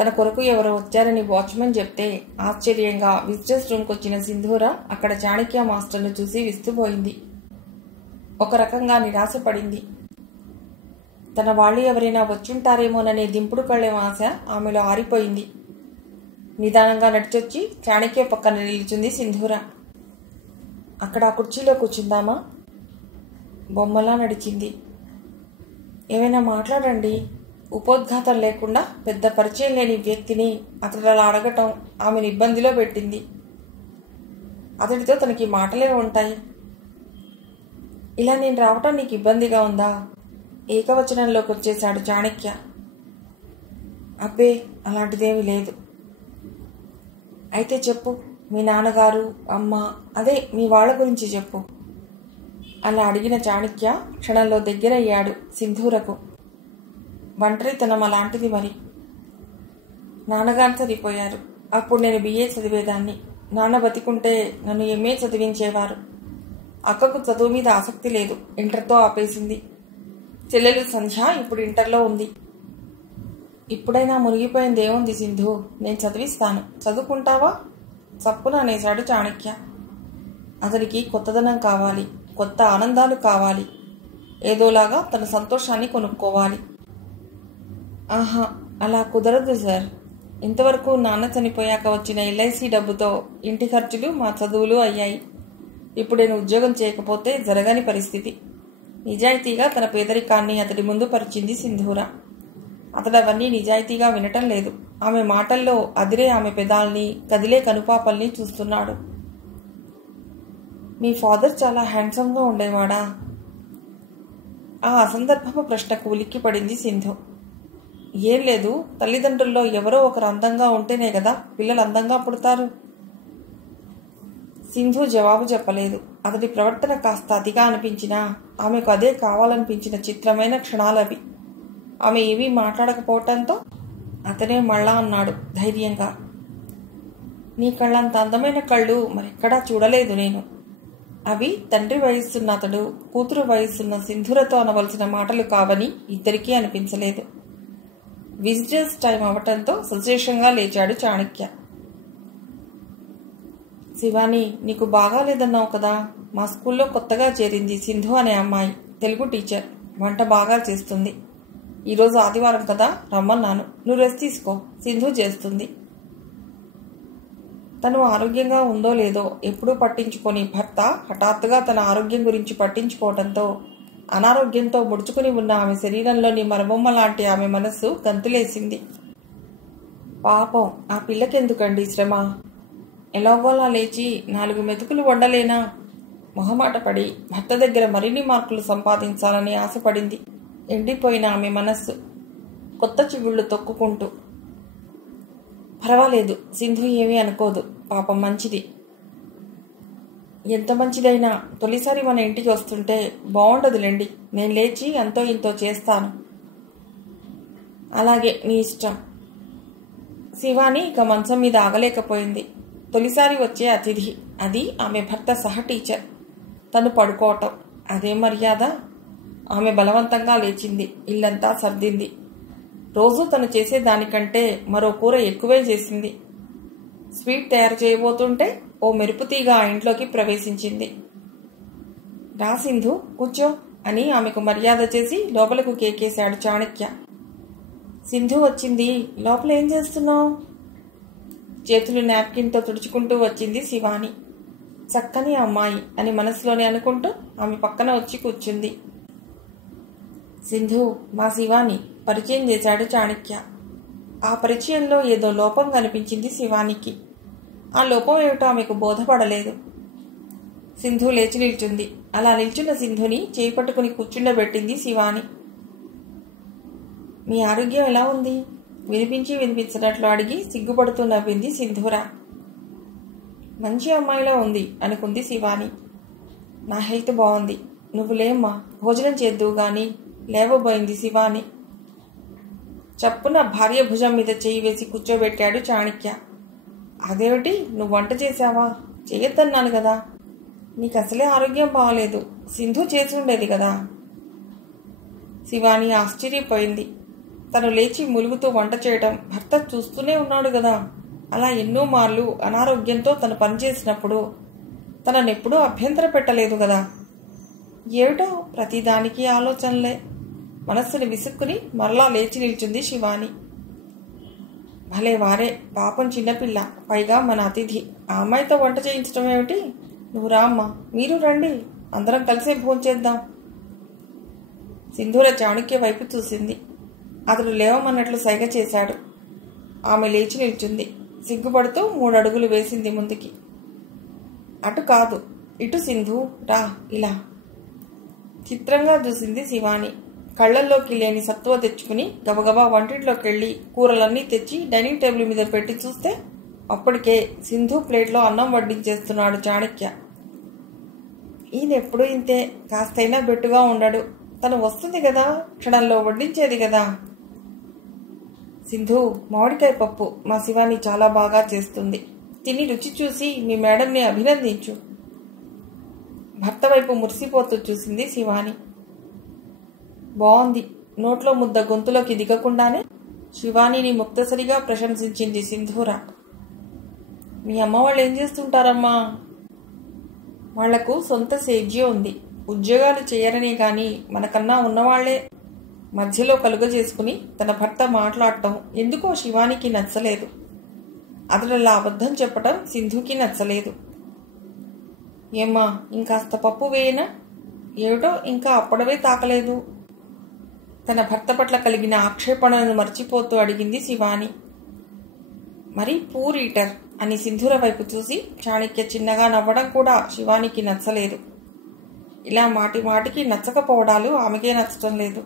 తన కొరకు ఎవరో వచ్చారని వాచ్మెన్ చెప్తే ఆశ్చర్యంగా విజిటర్స్ రూమ్కి వచ్చిన సింధూర అక్కడ చాణక్య మాస్టర్ను చూసి విస్తుపోయింది. ఒక రకంగా నిరాశపడింది. తన వాళ్ళు ఎవరైనా వచ్చుంటారేమోననే దింపుడు కళ్ళెం ఆశ ఆమెలో ఆరిపోయింది. నిదానంగా నడిచొచ్చి చాణక్య పక్కన నిల్చుంది సింధూర. అక్కడ ఆ కుర్చీలో కూర్చుందామా? బొమ్మలా నడిచింది. ఏమైనా మాట్లాడండి. ఉపోద్ఘాతం లేకుండా పెద్ద పరిచయం లేని వ్యక్తిని అతడు అలా అడగటం ఆమెను ఇబ్బందిలో పెట్టింది. అతడితో తనకి మాటలే ఉంటాయి. ఇలా నేను రావటం నీకు ఇబ్బందిగా ఉందా? ఏకవచనంలోకి వచ్చేశాడు చాణక్య. అబ్బే, అలాంటిదేమీ లేదు. అయితే చెప్పు, మీ నాన్నగారు, అమ్మ, అదే మీ వాళ్ళ గురించి చెప్పు. అలా అడిగిన చాణక్య క్షణంలో దగ్గరయ్యాడు సింధూరకు. ఒంటరితనం అలాంటిది మరి. నాన్నగారు చనిపోయారు. అప్పుడు నేను BA చదివేదాన్ని. నాన్న బతికుంటే నన్ను MA చదివించేవారు. అక్కకు చదువు మీద ఆసక్తి లేదు, ఇంటర్తో ఆపేసింది. చెల్లెలు సంధ్య ఇప్పుడు ఇంటర్లో ఉంది. ఇప్పుడైనా మునిగిపోయింది ఏముంది సింధు, నేను చదివిస్తాను, చదువుకుంటావా? చప్పున అనేశాడు చాణక్య. అతనికి కొత్తదనం కావాలి, కొత్త ఆనందాలు కావాలి, ఏదోలాగా తన సంతోషాన్ని కొనుక్కోవాలి. ఆహా, అలా కుదరదు సార్. ఇంతవరకు నాన్న చనిపోయాక వచ్చిన LIC డబ్బుతో ఇంటి ఖర్చులు, మా చదువులు అయ్యాయి. ఇప్పుడు నేను ఉద్యోగం చేయకపోతే జరగని పరిస్థితి. నిజాయితీగా తన పేదరికాన్ని అతడి ముందు పరిచింది సింధూర. అతడు అవన్నీ నిజాయితీగా వినటం లేదు. ఆమె మాటల్లో అదిరే ఆమె పెదాల్ని, కదిలే కనుపాపల్ని చూస్తున్నాడు. మీ ఫాదర్ చాలా హ్యాండ్సమ్గా ఉండేవాడా? ఆ అసందర్భపు ప్రశ్నకు ఉలిక్కి పడింది సింధు. ఏం లేదు, తల్లిదండ్రుల్లో ఎవరో ఒకరు అందంగా ఉంటేనే కదా పిల్లలు అందంగా పుడతారు. సింధు జవాబు చెప్పలేదు. అతడి ప్రవర్తన కాస్త అతిగా అనిపించినా ఆమెకు అదే కావాలనిపించిన చిత్రమైన క్షణాలవి. ఆమె ఏమీ మాట్లాడకపోవటంతో అతనే మళ్ళా అన్నాడు ధైర్యంగా. నీ కళ్ళంత అందమైన కళ్ళు మరెక్కడా చూడలేదు నేను. అవి తండ్రి వయస్సున్న అతడు, కూతురు వయస్సున్న సింధూరతో అనవలసిన మాటలు కావని ఇద్దరికీ అనిపించలేదు. విజిటర్స్ టైం అవటంతో సంశేషంగా లేచాడు చాణక్య. శివాని, నీకు బాగాలేదన్నావు కదా. మా స్కూల్లో కొత్తగా చేరింది సింధు అనే అమ్మాయి, తెలుగు టీచర్. వంట బాగా చేస్తుంది. ఈరోజు ఆదివారం కదా, రమ్మన్నాను. నువ్వు రెస్ట్ తీసుకో, సింధు చేస్తుంది. తను ఆరోగ్యంగా ఉందో లేదో ఎప్పుడూ పట్టించుకొని భర్త హఠాత్తుగా తన ఆరోగ్యం గురించి పట్టించుకోవడంతో అనారోగ్యంతో ముడుచుకుని ఉన్న ఆమె శరీరంలోని మరబొమ్మ లాంటి ఆమె మనస్సు గంతులేసింది. పాపం, ఆ పిల్లకెందుకండి శ్రమ? ఎలాగోలా లేచి 4 మెతుకులు వండలేనా? మొహమాట పడి భర్త దగ్గర మరిన్ని మార్కులు సంపాదించాలని ఆశపడింది ఎండిపోయిన ఆమె మనస్సు, కొత్త చిగుళ్ళు తొక్కుకుంటూ. పర్వాలేదు, సింధు ఏమీ అనుకోదు, పాపం మంచిది. ఎంత మంచిదైనా తొలిసారి మన ఇంటికి వస్తుంటే బాగుండదులేండి. నేను లేచి అంతో ఇంతో చేస్తాను. అలాగే, నీ ఇష్టం. శివాని ఇక మంచం మీద ఆగలేకపోయింది. తొలిసారి వచ్చే అతిథి, అది ఆమె భర్త సహ టీచర్. తను పడుకోవటం అదే మర్యాద. ఆమె బలవంతంగా లేచింది, ఇల్లంతా సర్దింది. రోజు తను చేసే దానికంటే మరో కూర ఎక్కువే చేసింది. స్వీట్ తయారు చేయబోతుంటే ఓ మెరుపుతీగ ఆ ఇంట్లోకి ప్రవేశించింది. రా సింధు, కూర్చో అని ఆమెకు మర్యాద చేసి లోపలకు కేకేశాడు చాణక్య. సింధు వచ్చింది, లోపల ఏం చేస్తున్నావు? చేతులు నాప్కిన్తో తుడుచుకుంటూ వచ్చింది శివాని. చక్కని అమ్మాయి అని మనసులోనే అనుకుంటూ ఆమె పక్కన వచ్చి కూర్చుంది. సింధు, మా శివాని, పరిచయం చేశాడు చాణక్య. ఆ పరిచయంలో ఏదో లోపం కనిపించింది శివానికి. ఆ లోపం ఏమిటో ఆమెకు బోధపడలేదు. సింధు లేచి నిల్చుంది. అలా నిల్చున్న సింధుని చేయి పట్టుకుని కూర్చుండబెట్టింది శివాని. మీ ఆరోగ్యం ఎలా ఉంది? వినిపించి వినిపించినట్లు అడిగి సిగ్గుపడుతూ నవ్వింది సింధూర. మంచి అమ్మాయిలా ఉంది అనుకుంది శివాని. నా హెల్త్ బాగుంది. నువ్వు లేమ్మా, భోజనం చేద్దువు గాని లేవబోయింది శివాని. చప్పున భార్య భుజం మీద చేయి వేసి కూర్చోబెట్టాడు చాణక్య. అదేమిటి, నువ్వు వంట చేశావా? చేయొద్దన్నాను కదా. నీకు అసలే ఆరోగ్యం బాగలేదు, సింధు చేసి ఉండేది కదా. శివాని ఆశ్చర్యపోయింది. తను లేచి ములుగుతూ వంట చేయటం భర్త చూస్తూనే ఉన్నాడు కదా. అలా ఎన్నో మార్లు అనారోగ్యంతో తను పనిచేసినప్పుడు తననెప్పుడూ అభ్యంతర పెట్టలేదు కదా. ఏమిటో ప్రతిదానికి ఆలోచనలే. మనస్సుని విసుక్కుని మరలా లేచి నిల్చుంది శివాని. భలే వారే, పాపం చిన్నపిల్ల, పైగా మన అతిథి. ఆ అమ్మాయితో వంట చేయించడం ఏమిటి? నువ్వు రా అమ్మా, మీరు రండి, అందరం కలిసే భోంచేద్దాం. సింధూర చాణక్య వైపు చూసింది. అతడు లేవమన్నట్లు సైగ చేశాడు. ఆమె లేచి నిల్చుంది. సిగ్గుపడుతూ 3 అడుగులు వేసింది ముందుకి. అటు కాదు, ఇటు సింధు, రా ఇలా. చిత్రంగా చూసింది శివాని. కళ్లల్లోకి లేని సత్తువ తెచ్చుకుని గబగబా వంటింట్లోకి వెళ్ళి కూరలన్నీ తెచ్చి డైనింగ్ టేబుల్ మీద పెట్టి చూస్తే అప్పటికే సింధు ప్లేట్లో అన్నం వడ్డించేస్తున్నాడు చాణక్య. ఈయనెప్పుడు ఇంతే, కాస్తైనా బెట్టుగా ఉండడు. తను వస్తుంది కదా, క్షణంలో వడ్డించేది కదా. సింధు, మామిడికాయ పప్పు మా శివాని చాలా బాగా చేస్తుంది. తిని రుచి చూసి మీ మేడంని అభినందించు. భర్త వైపు మురిసిపోతూ చూసింది శివాని. బాగుంది. నోట్లో ముద్ద గొంతులోకి దిగకుండానే శివానీని ముక్తసరిగా ప్రశంసించింది సింధూర. మీ అమ్మ వాళ్ళు ఏం చేస్తుంటారమ్మా? వాళ్లకు సొంత సేద్యం ఉంది. ఉద్యోగాలు చేయరనే గాని మనకన్నా ఉన్నవాళ్లే మధ్యలో కలుగజేసుకుని తన భర్త మాట్లాడటం ఎందుకో శివానికి నచ్చలేదు. అతడలా అబద్ధం చెప్పటం సింధుకి నచ్చలేదు. ఏమ్మా, ఇంకాస్త పప్పు వేయనా? ఏమిటో ఇంకా అప్పడవే తాకలేదు. తన భర్త పట్ల కలిగిన ఆక్షేపణను మర్చిపోతూ అడిగింది శివాని. మరి పూర్ ఈటర్ అని సింధూర వైపు చూసి చాణక్య చిన్నగా నవ్వడం కూడా శివానికి నచ్చలేదు. ఇలా మాటి మాటికి నచ్చకపోవడాలు ఆమెకే నచ్చటం లేదు.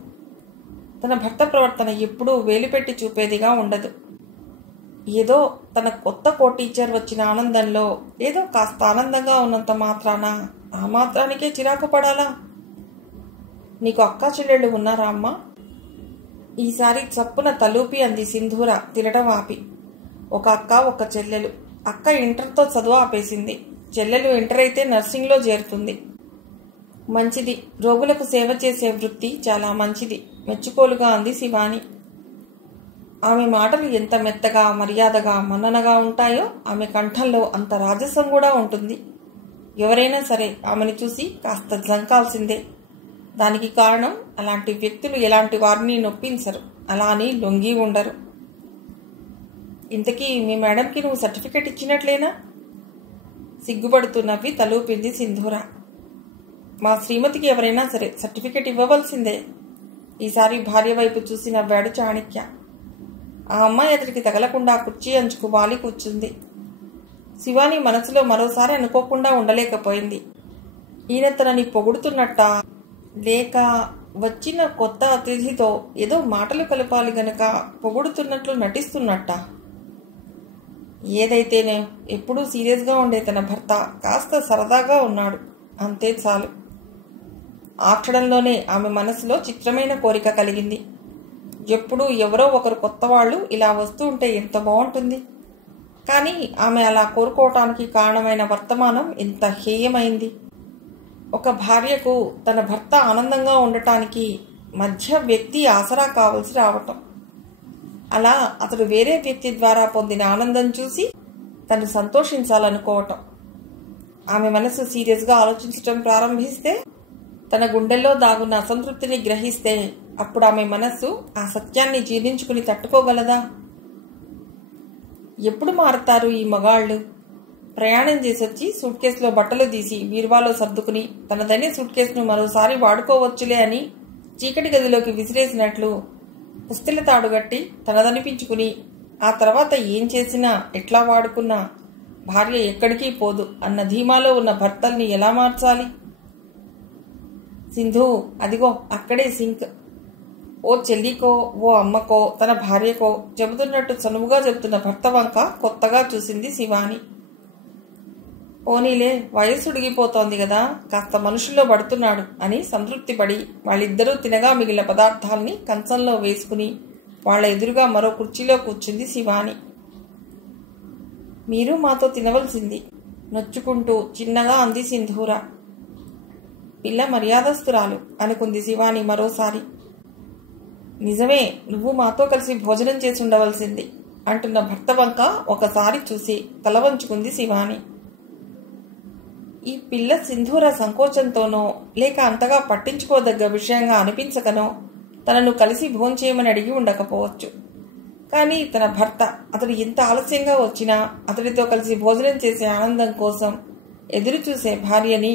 తన భర్త ప్రవర్తన ఎప్పుడూ వేలిపెట్టి చూపేదిగా ఉండదు. ఏదో తన కొత్త టీచర్ వచ్చిన ఆనందంలో ఏదో కాస్త ఆనందంగా ఉన్నంత మాత్రాన ఆ మాత్రానికే చిరాకు పడాలా? నీకు అక్కా చెల్లెళ్ళు ఉన్నారా అమ్మా? ఈసారి చప్పున తలూపి అంది సింధూర తినడం ఆపి. ఒక అక్క, ఒక చెల్లెలు. అక్క ఇంటర్తో చదువు ఆపేసింది. చెల్లెలు ఇంటర్ అయితే నర్సింగ్లో చేరుతుంది. మంచిది, రోగులకు సేవ చేసే వృత్తి చాలా మంచిది, మెచ్చుకోలుగా అంది శివాని. ఆమె మాటలు ఎంత మెత్తగా, మర్యాదగా, మన్ననగా ఉంటాయో ఆమె కంఠంలో అంత రాజసం కూడా ఉంటుంది. ఎవరైనా సరే ఆమెను చూసి కాస్త జంకాల్సిందే. దానికి కారణం అలాంటి వ్యక్తులు ఎలాంటి వారిని నొప్పించరు, అలా అని లొంగి ఉండరు. ఇంతకీ మీ మేడంకి నువ్వు సర్టిఫికెట్ ఇచ్చినట్లేనా? సిగ్గుపడుతూ నవ్వి తలూపింది సింధూర. మా శ్రీమతికి ఎవరైనా సరే సర్టిఫికెట్ ఇవ్వవలసిందే. ఈసారి భార్య వైపు చూసి నవ్వాడు చాణక్య. ఆ అమ్మాయి అతడికి తగలకుండా కుర్చీ అంచుకు వాలి కూర్చుంది. శివాని మనసులో మరోసారి అనుకోకుండా ఉండలేకపోయింది. ఈయన తనని పొగుడుతున్నట్టా, లేక వచ్చిన కొత్త అతిథితో ఏదో మాటలు కలపాలి గనక పొగుడుతున్నట్లు నటిస్తున్నట్టా? ఏదైతేనే ఎప్పుడూ సీరియస్గా ఉండే తన భర్త కాస్త సరదాగా ఉన్నాడు, అంతే చాలు. ఆ క్షణంలోనే ఆమె మనసులో చిత్రమైన కోరిక కలిగింది. ఎప్పుడూ ఎవరో ఒకరు కొత్త వాళ్ళు ఇలా వస్తూ ఉంటే ఎంత బాగుంటుంది. కానీ ఆమె అలా కోరుకోవటానికి కారణమైన వర్తమానం ఎంత హేయమైంది. ఒక భార్యకు తన భర్త ఆనందంగా ఉండటానికి మధ్య వ్యక్తి ఆసరా కావలసి రావటం, అలా అతడు వేరే వ్యక్తి ద్వారా పొందిన ఆనందం చూసి తను సంతోషించాలనుకోవటం. ఆమె మనసు సీరియస్గా ఆలోచించటం ప్రారంభిస్తే, తన గుండెల్లో దాగున్న అసంతృప్తిని గ్రహిస్తే అప్పుడు ఆమె మనస్సు ఆ సత్యాన్ని జీర్ణించుకుని తట్టుకోగలదా? ఎప్పుడు మారుతారు ఈ మగాళ్ళు? ప్రయాణం చేసొచ్చి సూట్ కేసులో బట్టలు తీసి బీరువాలో సర్దుకుని తనదనే సూట్ కేసును మరోసారి వాడుకోవచ్చులే అని చీకటి గదిలోకి విసిరేసినట్లు పుస్తెల తాడుగట్టి తనదనిపించుకుని ఆ తర్వాత ఏం చేసినా ఎట్లా వాడుకున్నా భార్య ఎక్కడికి పోదు అన్న ధీమాలో ఉన్న భర్తల్ని ఎలా మార్చాలి? సింధు, అదిగో అక్కడే సింక్. ఓ చెల్లికో, ఓ అమ్మకో, తన భార్యకో చెబుతున్నట్టు చనువుగా చెబుతున్న భర్త వంక కొత్తగా చూసింది శివాని. పోనీలే, వయస్సు ఉడిగిపోతోంది కదా, కాస్త మనుషుల్లో పడుతున్నాడు అని సంతృప్తి పడి వాళ్ళిద్దరూ తినగా మిగిలిన పదార్థాల్ని కంచంలో వేసుకుని వాళ్ళ ఎదురుగా మరో కుర్చీలో కూర్చుంది శివాని. మీరు మాతో తినవలసింది, నొచ్చుకుంటూ చిన్నగా అంది సింధూర. పిల్ల మర్యాదస్తురాలు అనుకుంది శివాని మరోసారి. నిజమే, నువ్వు మాతో కలిసి భోజనం చేసి ఉండవలసింది అంటున్న భర్త వంక ఒకసారి చూసి తల వంచుకుంది శివాని. ఈ పిల్ల సింధూర సంకోచంతోనో లేక అంతగా పట్టించుకోదగ్గ విషయంగా అనిపించకనో తనను కలిసి భోంచేయమని అడిగి ఉండకపోవచ్చు. కానీ తన భర్త అతడు ఎంత ఆలస్యంగా వచ్చినా అతడితో కలిసి భోజనం చేసే ఆనందం కోసం ఎదురు చూసే భార్యని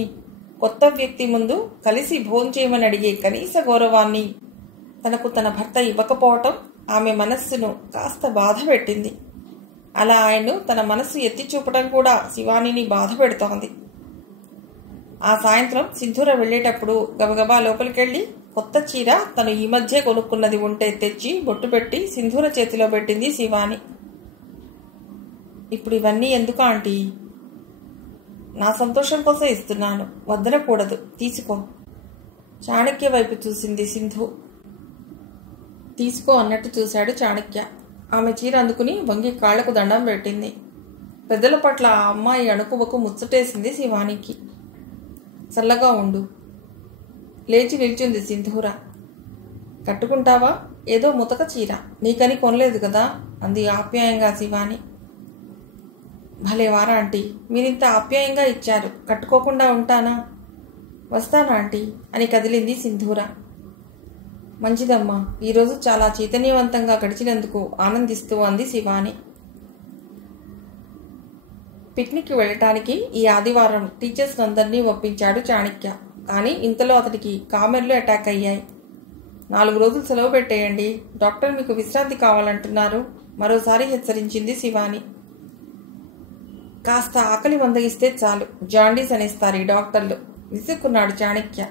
కొత్త వ్యక్తి ముందు కలిసి భోంచేయమని అడిగే కనీస గౌరవాన్ని తనకు తన భర్త ఇవ్వకపోవటం ఆమె మనస్సును కాస్త బాధ పెట్టింది. అలా ఆయన్ను తన మనస్సు ఎత్తి చూపటం కూడా శివానిని బాధ పెడుతోంది. ఆ సాయంత్రం సింధూర వెళ్లేటప్పుడు గబగబా లోపలికెళ్లి కొత్త చీర తను ఈ మధ్య కొనుక్కున్నది ఉంటే తెచ్చి బొట్టు పెట్టి సింధూర చేతిలో పెట్టింది శివాని. ఇప్పుడు ఇవన్నీ ఎందుకు ఆంటీ? నా సంతోషం కోసం ఇస్తున్నాను, వద్దనకూడదు, తీసుకో. చాణక్య వైపు చూసింది సింధు. తీసుకో అన్నట్టు చూశాడు చాణక్య. ఆమె చీర అందుకుని వంగి కాళ్లకు దండం పెట్టింది. పెద్దల పట్ల ఆ అమ్మాయి అణుకువకు ముచ్చటేసింది శివానికి. చల్లగా ఉండు. లేచి నిల్చుంది సింధూర. కట్టుకుంటావా? ఏదో ముతక చీర, నీకని కొనలేదు కదా అంది ఆప్యాయంగా శివాని. భలేవారా ఆంటీ, మీరింత ఆప్యాయంగా ఇచ్చారు, కట్టుకోకుండా ఉంటానా? వస్తాను ఆంటీ అని కదిలింది సింధూర. మంచిదమ్మా, ఈరోజు చాలా చైతన్యవంతంగా గడిచినందుకు ఆనందిస్తూ అంది శివాని. పిక్నిక్కి వెళ్ళటానికి ఈ ఆదివారం టీచర్స్ అందరినీ ఒప్పించాడు చాణక్య. కానీ ఇంతలో అతడికి కామెర్లు అటాక్ అయ్యాయి. 4 రోజులు సెలవు పెట్టేయండి, డాక్టర్ మీకు విశ్రాంతి కావాలంటున్నారు మరోసారి హెచ్చరించింది శివాని. కాస్త ఆకలి మందగిస్తే చాలు, జాండీస్ అనేస్తారు ఈ డాక్టర్లు విసుక్కున్నాడు చాణక్య.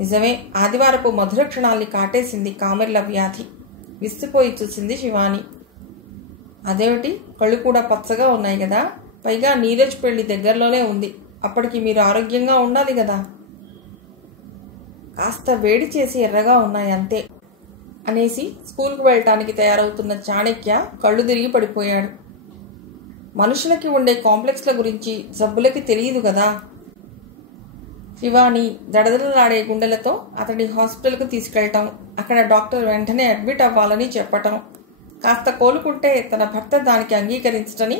నిజమే, ఆదివారపు మధుర క్షణాల్ని కాటేసింది కామెర్ల వ్యాధి. విస్తుపోయి చూసింది శివాని. అదేమిటి, కళ్ళు కూడా పచ్చగా ఉన్నాయి కదా, పైగా నీరజ్ పెళ్లి దగ్గరలోనే ఉంది, అప్పటికి మీరు ఆరోగ్యంగా ఉండాలి కదా. కాస్త వేడి చేసి ఎర్రగా ఉన్నాయి అంతే అనేసి స్కూల్కు వెళ్ళటానికి తయారవుతున్న చాణక్య కళ్ళు తిరిగి పడిపోయాడు. మనుషులకి ఉండే కాంప్లెక్స్ల గురించి జబ్బులకి తెలియదు కదా. శివాని దడదడలాడే గుండెలతో అతడి హాస్పిటల్కు తీసుకెళ్లటం, అక్కడ డాక్టర్ వెంటనే అడ్మిట్ అవ్వాలని చెప్పటం, కాస్త కోలుకుంటే తన భర్త దానికి అంగీకరించటని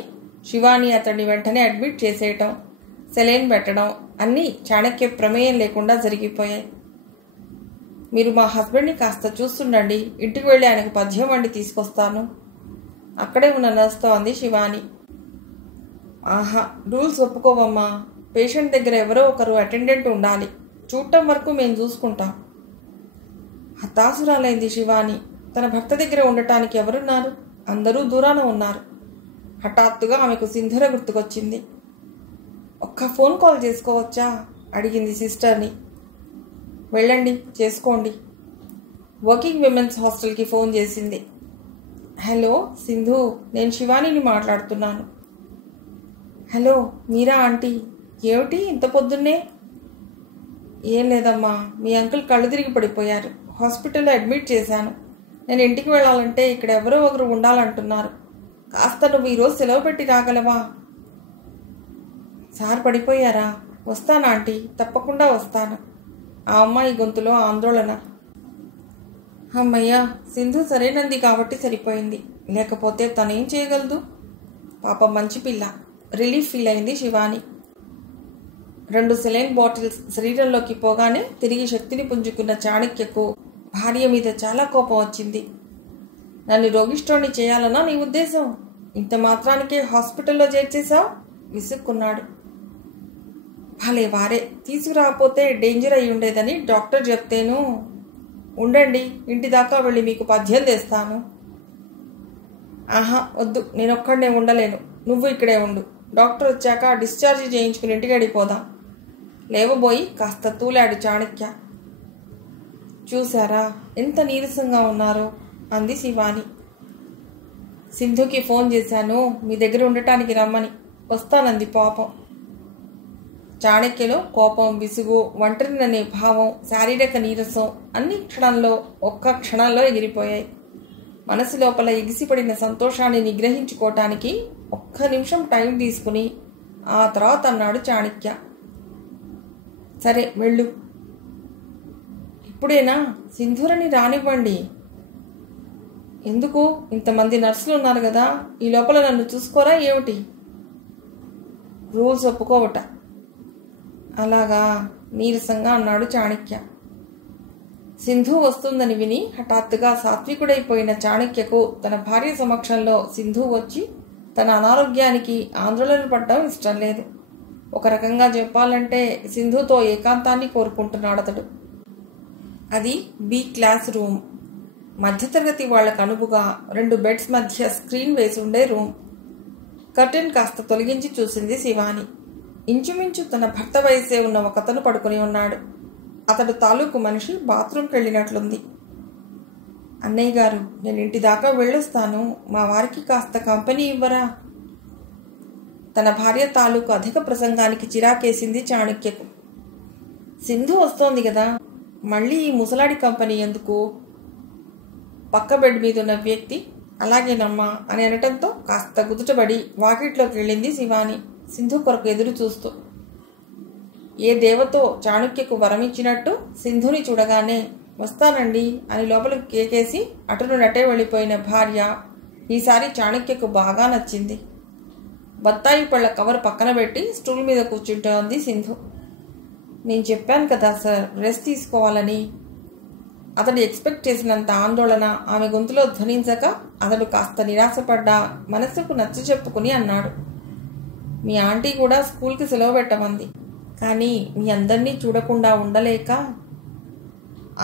శివాని అతడిని వెంటనే అడ్మిట్ చేసేయటం, సెలైన్ పెట్టడం అన్నీ చాణక్య ప్రమేయం లేకుండా జరిగిపోయాయి. మీరు మా హస్బెండ్ని కాస్త చూస్తుండండి, ఇంటికి వెళ్ళి ఆయనకు పద్యం వండి తీసుకొస్తాను అక్కడే ఉన్న నర్స్తో అంది శివాని. ఆహా, రూల్స్ ఒప్పుకోవమ్మా, పేషెంట్ దగ్గర ఎవరో ఒకరు అటెండెంట్ ఉండాలి, చూడటం వరకు మేము చూసుకుంటాం. హతాసురాలైంది శివాని. తన భర్త దగ్గర ఉండటానికి ఎవరున్నారు? అందరూ దూరాన ఉన్నారు. హఠాత్తుగా ఆమెకు సింధూర గుర్తుకొచ్చింది. ఒక్క ఫోన్ కాల్ చేసుకోవచ్చా అడిగింది సిస్టర్ని. వెళ్ళండి, చేసుకోండి. వర్కింగ్ విమెన్స్ హాస్టల్కి ఫోన్ చేసింది. హలో సింధు, నేను శివానిని మాట్లాడుతున్నాను. హలో, మీరా ఆంటీ? ఏమిటి ఇంత పొద్దున్నే? ఏం లేదమ్మా, మీ అంకుల్ కళ్ళు తిరిగి పడిపోయారు, హాస్పిటల్లో అడ్మిట్ చేశాను. నేను ఇంటికి వెళ్ళాలంటే ఇక్కడ ఎవరో ఒకరు ఉండాలంటున్నారు. కాస్త నువ్వు ఈరోజు సెలవు పెట్టి రాగలవా? సార్ పడిపోయారా? వస్తాను ఆంటీ, తప్పకుండా వస్తాను. ఆ అమ్మాయి గొంతులో ఆందోళన. అమ్మయ్యా, సింధు సరైనంది కాబట్టి సరిపోయింది, లేకపోతే తనేం చేయగలదు? పాప మంచి పిల్ల. రిలీఫ్ ఫీల్ అయింది శివాని. 2 సెలైన్ బాటిల్స్ శరీరంలోకి పోగానే తిరిగి శక్తిని పుంజుకున్న చాణక్యకు భార్య మీద చాలా కోపం వచ్చింది. నన్ను రోగిష్ఠోణ్ణి చేయాలన్నా నీ ఉద్దేశం? ఇంత మాత్రానికే హాస్పిటల్లో చేర్చేశావు విసుక్కున్నాడు. భలే వారే, తీసుకురాకపోతే డేంజర్ అయి ఉండేదని డాక్టర్ చెప్తేను. ఉండండి, ఇంటి దాకా వెళ్ళి మీకు పద్యం తెస్తాను. ఆహా వద్దు, నేనొక్కడనే ఉండలేను, నువ్వు ఇక్కడే ఉండు. డాక్టర్ వచ్చాక డిశ్చార్జ్ చేయించుకుని ఇంటికి వెళ్ళిపోదాం. లేవబోయి కాస్త తూలాడు చాణక్య. చూశారా ఎంత నీరసంగా ఉన్నారో అంది శివాని. సింధుకి ఫోన్ చేశాను, మీ దగ్గర ఉండటానికి రమ్మని. వస్తానంది పాపం. చాణక్యలో కోపం, విసుగు, ఒంటరిననే భావం, శారీరక నీరసం అన్ని ఒక్క క్షణంలో ఎగిరిపోయాయి. మనసు లోపల ఎగిసిపడిన సంతోషాన్ని నిగ్రహించుకోవటానికి ఒక్క నిమిషం టైం తీసుకుని ఆ తర్వాత అన్నాడు చాణక్య. సరే వెళ్ళు. ఇప్పుడేనా? సింధూరని రానివ్వండి. ఎందుకు? ఇంతమంది నర్సులు ఉన్నారు కదా, ఈ లోపల నన్ను చూసుకోరా ఏమిటి? రూల్స్ ఒప్పుకోవట. అలాగా, నీరసంగా అన్నాడు చాణక్య. సింధు వస్తుందని విని హఠాత్తుగా సాత్వికుడైపోయిన చాణక్యకు తన భార్య సమక్షంలో సింధు వచ్చి తన అనారోగ్యానికి ఆందోళన పడడం ఇష్టం లేదు. ఒక రకంగా చెప్పాలంటే సింధుతో ఏకాంతాన్ని కోరుకుంటున్నాడు అతడు. అది బి క్లాస్ రూమ్. మధ్యతరగతి వాళ్లకు అనువుగా 2 బెడ్స్ మధ్య స్క్రీన్ వేసి ఉండే రూమ్. కర్టెన్ కాస్త తొలగించి చూసింది శివాని. ఇంచుమించు తన భర్త వయసే ఉన్న ఒకతను పడుకుని ఉన్నాడు. అతడు తాలూకు మనిషి బాత్రూంకి వెళ్ళినట్లుంది. అన్నయ్య గారు, నేను ఇంటి దాకా వెళ్ళొస్తాను, మా వారికి కాస్త కంపెనీ ఇవ్వరా? తన భార్య తాలూకు అధిక ప్రసంగానికి చిరాకేసింది చాణక్యకు. సింధు వస్తోంది కదా, మళ్ళీ ఈ ముసలాడి కంపెనీ ఎందుకు? పక్క బెడ్ మీద ఉన్న వ్యక్తి అలాగేనమ్మా అని అనటంతో కాస్త గుదుటబడి వాకిట్లోకి వెళ్ళింది శివాని, సింధు కొరకు ఎదురు చూస్తూ. ఏ దేవతో చాణక్యకు వరమిచ్చినట్టు సింధుని చూడగానే వస్తానండి అని లోపలికి కేకేసి అటును నటే వెళ్ళిపోయిన భార్య ఈసారి చాణక్యకు బాగా నచ్చింది. బత్తాయి పళ్ళ కవర్ పక్కన పెట్టి స్టూల్ మీద కూర్చుంటోంది సింధు. నేను చెప్పాను కదా సార్, రెస్ట్ తీసుకోవాలని. అతడు ఎక్స్పెక్ట్ చేసినంత ఆందోళన ఆమె గొంతులో ధ్వనించక అతడు కాస్త నిరాశపడ్డా మనసుకు నచ్చ చెప్పుకుని అన్నాడు, మీ ఆంటీ కూడా స్కూల్కి సెలవు పెట్టమంది, కానీ మీ అందరినీ చూడకుండా ఉండలేక.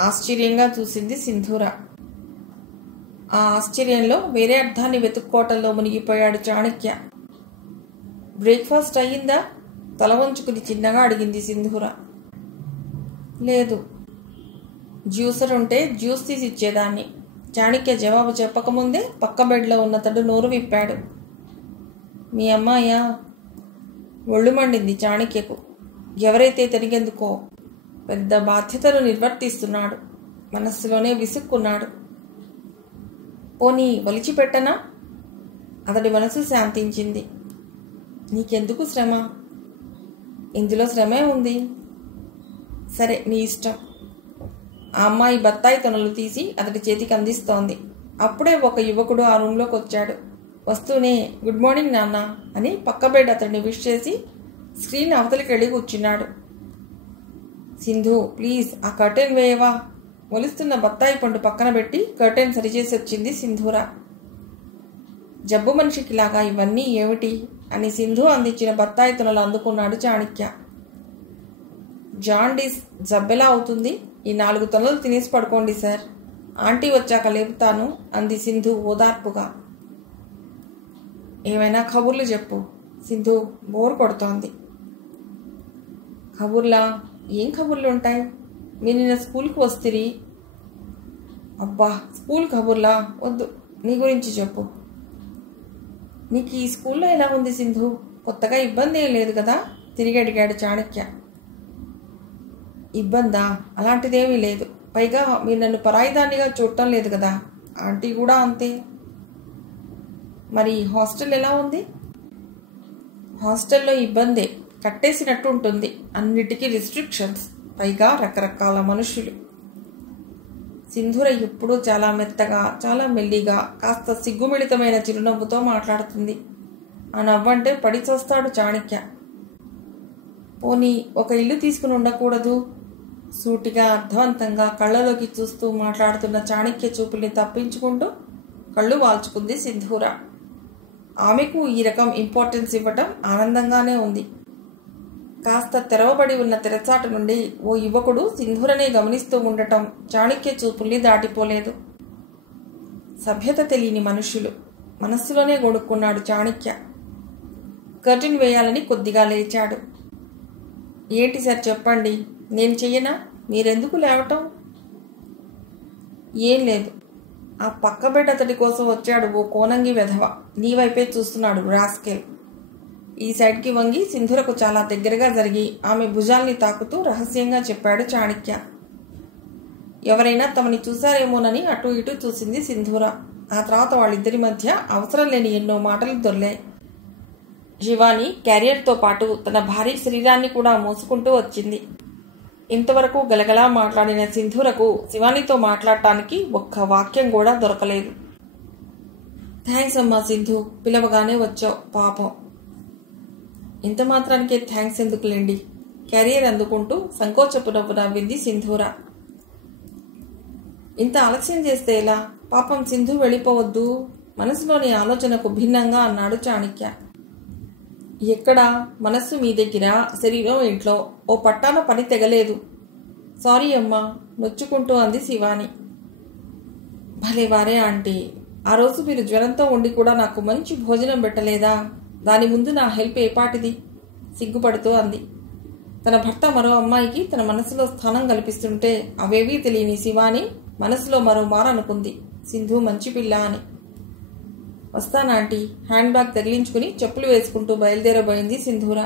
ఆశ్చర్యంగా చూసింది సింధూర. ఆ ఆశ్చర్యంలో వేరే అర్థాన్ని వెతుక్కోవటంలో మునిగిపోయాడు చాణక్య. బ్రేక్ఫాస్ట్ అయ్యిందా? తల వంచుకుని చిన్నగా అడిగింది సింధూర. లేదు. జ్యూసర్ ఉంటే జ్యూస్ తీసి ఇచ్చేదాన్ని. చాణక్య జవాబు చెప్పకముందే పక్క బెడ్లో ఉన్నతడు నోరు విప్పాడు. మీ అమ్మాయా? ఒళ్ళు మండింది చాణక్యకు. ఎవరైతే తిరిగేందుకో పెద్ద బాధ్యతలు నిర్వర్తిస్తున్నాడు. మనస్సులోనే విసుక్కున్నాడు. పోనీ ఒలిచిపెట్టనా? అతడి మనసు శాంతించింది. నీకెందుకు శ్రమ? ఇందులో శ్రమే ఉంది. సరే, నీ ఇష్టం. ఆ అమ్మాయి బత్తాయి తొనలు తీసి అతడి చేతికి అందిస్తోంది. అప్పుడే ఒక యువకుడు ఆ రూంలోకి వచ్చాడు. వస్తూనే గుడ్ మార్నింగ్ నాన్న అని పక్క బెడ్ అతడిని విష్ చేసి స్క్రీన్ అవతలికి వెళ్ళి కూర్చున్నాడు. సింధు, ప్లీజ్ ఆ కర్టెన్ వేయవా? ఒలుస్తున్న బత్తాయి పండు పక్కన పెట్టి కర్టెన్ సరిచేసి వచ్చింది సింధూర. జబ్బు మనిషికిలాగా ఇవన్నీ ఏమిటి అని సింధు అందించిన బత్తాయి తొనలు అందుకున్నాడు చాణక్య. జాండీస్ జబ్బెలా అవుతుంది? ఈ 4 తొనలు తినేసి పడుకోండి సార్, ఆంటీ వచ్చాక లేపుతాను అంది సింధు ఓదార్పుగా. ఏమైనా కబుర్లు చెప్పు సింధు, బోర్ కొడుతోంది. కబుర్లా? ఏం కబుర్లు ఉంటాయి? మీరు నిన్న స్కూల్కి వస్తిరి. అబ్బా, స్కూల్ కబుర్లా వద్దు, నీ గురించి చెప్పు. నీకు ఈ స్కూల్లో ఎలా ఉంది సింధు? కొత్తగా ఇబ్బంది ఏం లేదు కదా? తిరిగి అడిగాడు చాణక్య. ఇబ్బందా? అలాంటిదేమీ లేదు. పైగా మీరు నన్ను పరాయిదానిగా చూడటం లేదు కదా, ఆంటీ కూడా అంతే. మరి హాస్టల్ ఎలా ఉంది? హాస్టల్లో ఇబ్బందే, కట్టేసినట్టు ఉంటుంది. అన్నిటికీ రిస్ట్రిక్షన్స్, పైగా రకరకాల మనుషులు. సింధూర ఎప్పుడూ చాలా మెత్తగా, చాలా మెల్లిగా, కాస్త సిగ్గుమిళితమైన చిరునవ్వుతో మాట్లాడుతుంది. ఆ నవ్వంటే పడి చూస్తాడు చాణక్య. పోనీ ఒక ఇల్లు తీసుకుని ఉండకూడదు? సూటిగా అర్థవంతంగా కళ్ళలోకి చూస్తూ మాట్లాడుతున్న చాణక్య చూపుల్ని తప్పించుకుంటూ కళ్ళు వాల్చుకుంది సింధూర. ఆమెకు ఈ రకం ఇంపార్టెన్స్ ఇవ్వటం ఆనందంగానే ఉంది. కాస్త తెరవబడి ఉన్న తెరచాటు నుండి ఓ యువకుడు సింధూరనే గమనిస్తూ ఉండటం చాణక్య చూపుల్ని దాటిపోలేదు. సభ్యత తెలియని మనుషులు, మనస్సులోనే గొడుక్కున్నాడు చాణక్య. కర్టెన్ వేయాలని కొద్దిగా లేచాడు. ఏంటి సార్ చెప్పండి, నేను చెయ్యనా? మీరెందుకు లేవటం? ఏం లేదు. ఆ పక్క బెడ్ అతడి కోసం వచ్చాడు ఓ కోనంగి వెధవ, నీ వైపే చూస్తున్నాడు రాస్కెల్. ఈ సైడ్కి వంగి సింధూరకు చాలా దగ్గరగా జరిగి ఆమె భుజాల్ని తాకుతూ రహస్యంగా చెప్పాడు చాణక్య. ఎవరైనా తమని చూశారేమోనని అటు ఇటు చూసింది సింధూర. ఆ తర్వాత వాళ్ళిద్దరి మధ్య అవసరం లేని ఎన్నో మాటలు దొర్లాయి. శివాని క్యారియర్తో పాటు తన భారీ శరీరాన్ని కూడా మోసుకుంటూ వచ్చింది. ఇంతవరకు గలగలా మాట్లాడిన సింధూరకు శివానితో మాట్లాడటానికి ఒక్క వాక్యం కూడా దొరకలేదు. థ్యాంక్స్ అమ్మా సింధు, పిలవగానే వచ్చావు పాపం. ఇంత మాత్రానికే థ్యాంక్స్ ఎందుకులేండి. క్యారియర్ అందుకుంటూ సంకోచపు నవ్వు నవ్వింది సింధూర. ఇంత ఆలస్యం చేస్తే ఎలా? పాపం సింధు వెళ్ళిపోవద్దు. మనసులోని ఆలోచనకు భిన్నంగా అన్నాడు చాణక్య. ఎక్కడా? మనస్సు మీ దగ్గర, శరీరం ఇంట్లో. ఓ పట్టాన పని తెగలేదు. సారీ అమ్మా, నొచ్చుకుంటూ అంది శివాని. భలే వారే ఆంటీ, ఆ రోజు మీరు జ్వరంతో ఉండి కూడా నాకు మంచి భోజనం పెట్టలేదా? దాని ముందు నా హెల్ప్ ఏపాటిది? సిగ్గుపడుతూ అంది. తన భర్త మరో అమ్మాయికి తన మనసులో స్థానం కల్పిస్తుంటే అవేవీ తెలియని శివాని మనసులో మరో మారనుకుంది, సింధు మంచి పిల్ల అని. వస్తానాంటీ, హ్యాండ్ బ్యాగ్ తగిలించుకుని చెప్పులు వేసుకుంటూ బయలుదేరబోయింది సింధూర.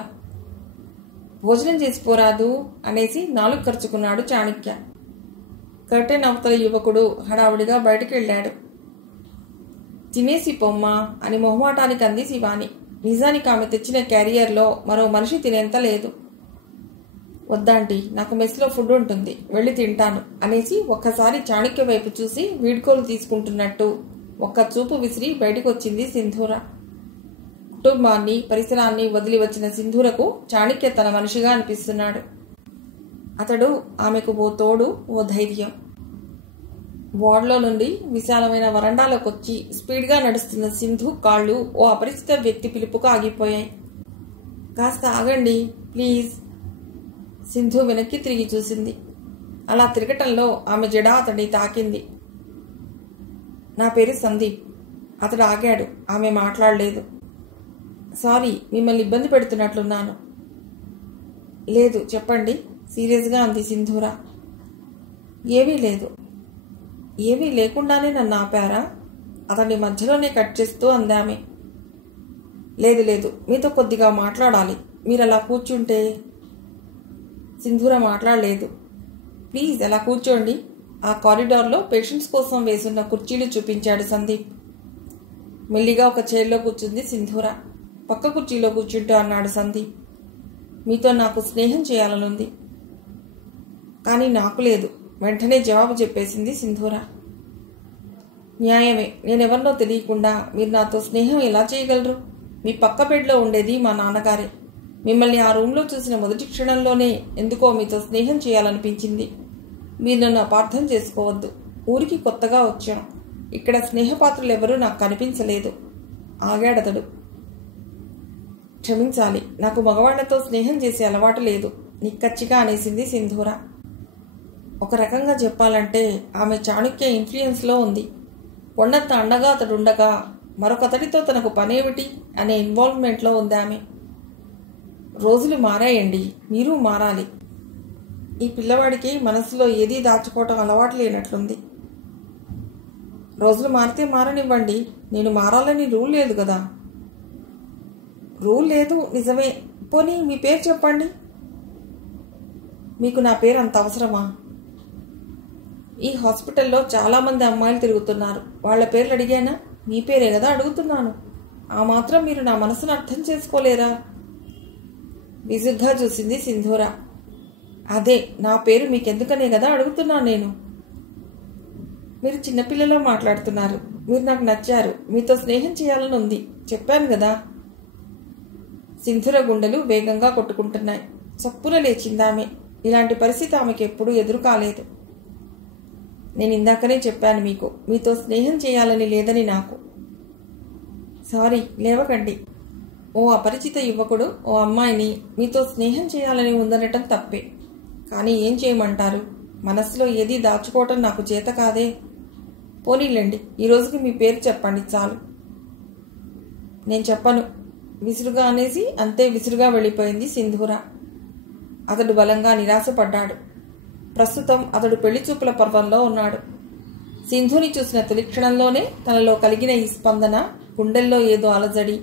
భోజనం చేసిపోరాదు అనేసి నాలుగు ఖర్చుకున్నాడు చాణక్య. కర్టెన్ అవతల యువకుడు హడావుడిగా బయటికి వెళ్ళాడు. తినేసి పొమ్మా అని మొహమాటానికి అంది శివాని. నిజానికి ఆమె తెచ్చిన క్యారియర్లో మరో మనిషి తినేంత లేదు. వద్దాంటీ, నాకు మెస్లో ఫుడ్ ఉంటుంది, వెళ్ళి తింటాను అనేసి ఒక్కసారి చాణక్య వైపు చూసి వీడ్కోలు తీసుకుంటున్నట్టు ఒక్క చూపు విసిరి బయటకు వచ్చింది సింధూర. కుటుంబాన్ని, పరిసరాన్ని వదిలి వచ్చిన సింధూరకు చాణక్య తన మనిషిగా అనిపిస్తున్నాడు. అతడు ఆమెకు ఓ తోడు, ఓ ధైర్యం. వార్డులో నుండి విశాలమైన వరండాలోకి వచ్చి స్పీడ్గా నడుస్తున్న సింధు కాళ్ళు ఓ అపరిచిత వ్యక్తి పిలుపుకు ఆగిపోయాయి. కాస్త ఆగండి ప్లీజ్. సింధు వెనక్కి తిరిగి చూసింది. అలా తిరగటంలో ఆమె జడ అతడిని తాకింది. నా పేరు సందీప్. అతడు ఆగాడు. ఆమె మాట్లాడలేదు. సారీ, మిమ్మల్ని ఇబ్బంది పెడుతున్నట్లున్నాను. లేదు చెప్పండి, సీరియస్గా అంది సింధూర. ఏమీ లేదు. ఏమీ లేకుండానే నన్ను ఆపారా? అతన్ని మధ్యలోనే కట్ చేస్తూ అందామె. లేదు లేదు, మీతో కొద్దిగా మాట్లాడాలి. మీరు అలా కూర్చుంటే. సింధూర మాట్లాడలేదు. ప్లీజ్ అలా కూర్చోండి. ఆ కారిడార్లో పేషెంట్స్ కోసం వేసున్న కుర్చీలు చూపించాడు సందీప్. మెల్లిగా ఒక చైర్లో కూర్చుంది సింధూర. పక్క కుర్చీలో కూర్చుంటూ అన్నాడు సందీప్. మీతో నాకు స్నేహం చేయాలనుంది. కానీ నాకు లేదు. వెంటనే జవాబు చెప్పేసింది సింధూర. న్యాయమే, నేనెవరినో తెలియకుండా మీరు నాతో స్నేహం ఎలా చేయగలరు? మీ పక్క బెడ్లో ఉండేది మా నాన్నగారే. మిమ్మల్ని ఆ రూమ్లో చూసిన మొదటి క్షణంలోనే ఎందుకో మీతో స్నేహం చేయాలనిపించింది. మీరు నన్ను అపార్థం చేసుకోవద్దు. ఊరికి కొత్తగా వచ్చాను. ఇక్కడ స్నేహపాత్రులు ఎవరూ నాకు కనిపించలేదు. ఆగాడతడు. క్షమించాలి, నాకు మగవాళ్లతో స్నేహం చేసే అలవాటు లేదు నిక్కచ్చిగా అనేసింది సింధూర. ఒక రకంగా చెప్పాలంటే ఆమె చాణక్య ఇన్ఫ్లుయెన్స్లో ఉంది. కొండంత అండగా అతడుండగా మరొకతడితో తనకు పనేమిటి అనే ఇన్వాల్వ్మెంట్లో ఉంది ఆమె. రోజులు మారాయండి, మీరు మారాలి. ఈ పిల్లవాడికి మనసులో ఏదీ దాచుకోవటం అలవాటు లేనట్లుంది. రోజులు మారితే మారనివ్వండి. నేను మారాలని రూల్ లేదు కదా. రూల్ లేదు నిజమే. పోనీ మీ పేరు చెప్పండి. మీకు నా పేరు అంత అవసరమా? ఈ హాస్పిటల్లో చాలామంది అమ్మాయిలు తిరుగుతున్నారు. వాళ్ల పేర్లు అడిగానా? మీ పేరే కదా అడుగుతున్నాను. ఆ మాత్రం మీరు నా మనసును అర్థం చేసుకోలేరా? విసుగ్గా చూసింది సింధూర. అదే నా పేరు మీకెందుకనే కదా అడుగుతున్నాను నేను. మీరు చిన్నపిల్లలో మాట్లాడుతున్నారు. మీరు నాకు నచ్చారు. మీతో స్నేహం చేయాలని ఉంది. చెప్పాను కదా. సింధూర గుండెలు వేగంగా కొట్టుకుంటున్నాయి. చప్పున లేచిందామె. ఇలాంటి పరిస్థితి ఆమెకు ఎప్పుడూ ఎదురు కాలేదు. నేను ఇందాకనే చెప్పాను మీకు, మీతో స్నేహం చేయాలని లేదని నాకు. సారీ, లేవకండి. ఓ అపరిచిత యువకుడు ఓ అమ్మాయిని మీతో స్నేహం చేయాలని ఉందనటం తప్పే. కానీ ఏం చేయమంటారు? మనసులో ఏదీ దాచుకోవటం నాకు చేత కాదే. పోనీలేండి, ఈ రోజుకి మీ పేరు చెప్పండి చాలు. నేను చెప్పను విసురుగా అనేసి అంతే విసురుగా వెళ్ళిపోయింది సింధూర. అతడు బలంగా నిరాశపడ్డాడు. ప్రస్తుతం అతడు పెళ్లిచూపుల పర్వంలో ఉన్నాడు. సింధుని చూసిన తొలి క్షణంలోనే తనలో కలిగిన ఈ స్పందన, గుండెల్లో ఏదో అలజడి,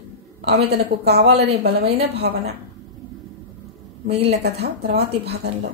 ఆమె తనకు కావాలనే బలమైన భావన. మిగిలిన కథ తర్వాతి భాగంలో.